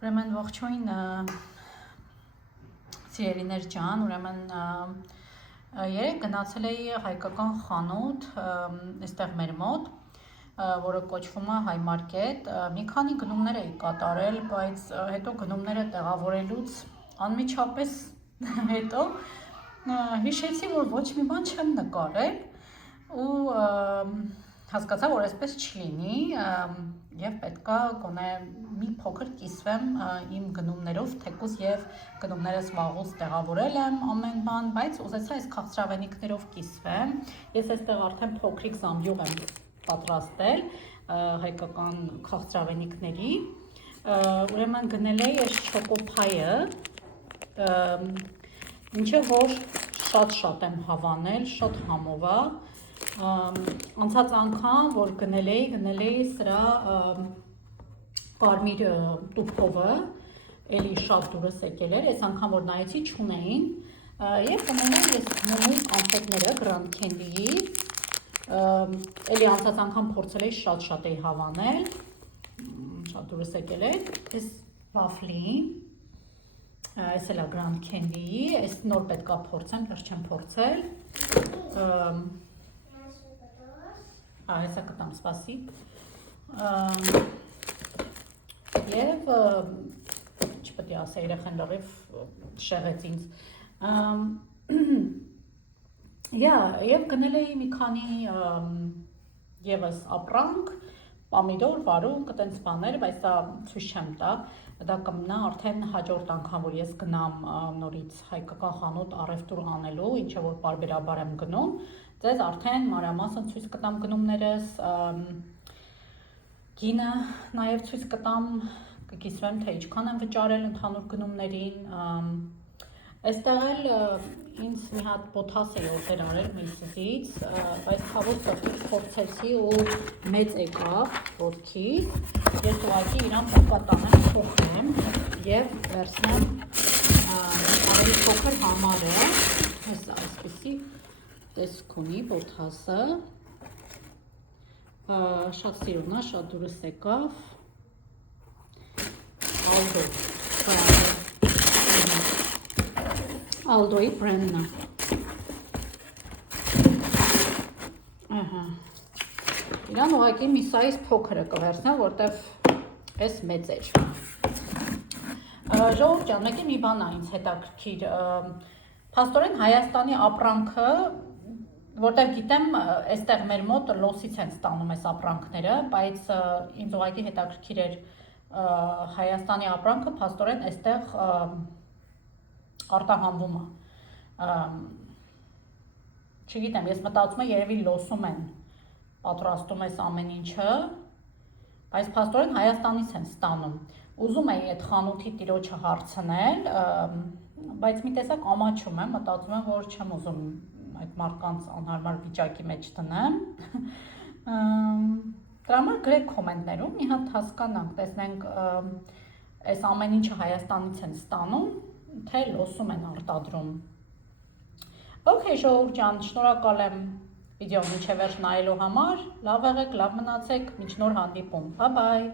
Ուրեմն ողջույն սիրելիներ ջան, ուրեմն երեք գնացել էի հայկական խանութ, այստեղ մեր մոտ, որը կոչվում է Հայ մարքետ, մի քանի գնումներ էի կատարել, բայց հետո գնումները տեղավորելուց անմիջապես հետո հիշեցի, որ ոչ մի բան չեմ նկարել ու հասկացա, որ այսպես չլինի և պետքա գոնե մի փոքր կիսվեմ իմ գնումներով, թեկուզ և գնումներս վաղուց տեղավորել եմ ամեն բան, բայց ուզեցա այս քաղցրավենիքներով կիսվեմ, ես այստեղ արդեն փոքրիկ զամբյուղ եմ պատրաստել հայկական քաղցրավենիքների, ուրեմն գնել էի այս չոկոփայը, ինչը որ շատ եմ հավանել, շատ համով է, անցած անգամ, որ գնել էի սրա կարմիր տուփովը, էլի շատ դուրս եկել էր, այս անգամ որ նայեցի չունեին, և գնել եմ ես նույն կոնֆետները Grand Candy-ի, էլի անցած անգամ փորձել էի շատ էի հավանել, շատ դուրս եկել էր, այս վաֆլին, այս էլ է Grand Candy-ի, այս նոր պետքա փորձեմ, դեռ չեմ փորձել, հեսա կտամ, սպասի, և չպետք է ասա երեխեն լրիվ շեղեց ինձ, և գնել էի մի քանի ևս ապրանք, պամիդոր, վարունգ, տենց բաներ, բայց դա ցույց չեմ տա, դա կմնա արդեն հաջորդ անգամ, որ ես գնամ նորից հայկական խանութ առևտուր անելու, ինչը որ պարբերաբար եմ գնում, ձեզ արդեն մանրամասն ցույց կտամ գնումներս, գինը նաև ցույց կտամ, կկիսվեմ, թե ինչքան եմ վճարել ընդհանուր գնումներին, այստեղ էլ ինձ մի հատ պոթաս էի օտեր արել միսզից, բայց ցավոք փորձեցի ու մեծ եկավ ոտքից, ես ուղղակի իրան պատանեմ, փոխեմ և վերցնեմ ավելի փոքր համարը, հեսա այսպիսի տեսք ունի պոթասը, շատ սիրուն է, շատ դուրս եկավ, Ալդոյի բրենդն է, իրան ուղղակի մի սայզ փոքրը կվերցնեմ, որտև այս մեծ էր, ժողովուրդ ջան, մեկի մի բան է ինձ հետաքրքիր, փաստորեն Հայաստանի ապրանքը, որտեղ գիտեմ, այստեղ մեր մոտ լոսից են ստանում այս ապրանքները, բայց ինձ ուղղակի հետաքրքիր էր Հայաստանի ապրանքը, փաստորեն այստեղ արտահանվում է, չգիտեմ, ես մտածում եմ երևի լոսում են պատրաստում այս ամեն ինչը, բայց փաստորեն Հայաստանից են ստանում, ուզում էի այդ խանութի տիրոջը հարցնել, բայց մի տեսակ ամաչում եմ, մտածում եմ, որ չեմ ուզում այդ մարդկանց անհարմար վիճակի մեջ տնեմ, դրա համար գրեք կոմենտներում, մի հատ հասկանանք, տեսնենք այս ամեն ինչը Հայաստանից են ստանում, թե լոսում են արտադրում, Okay, ժողովուրդ ջան, շնորհակալ եմ վիդեոն մինչև վերջ նայելու համար, լավ եղեք, լավ մնացեք, մինչ նոր հանդիպում, bye bye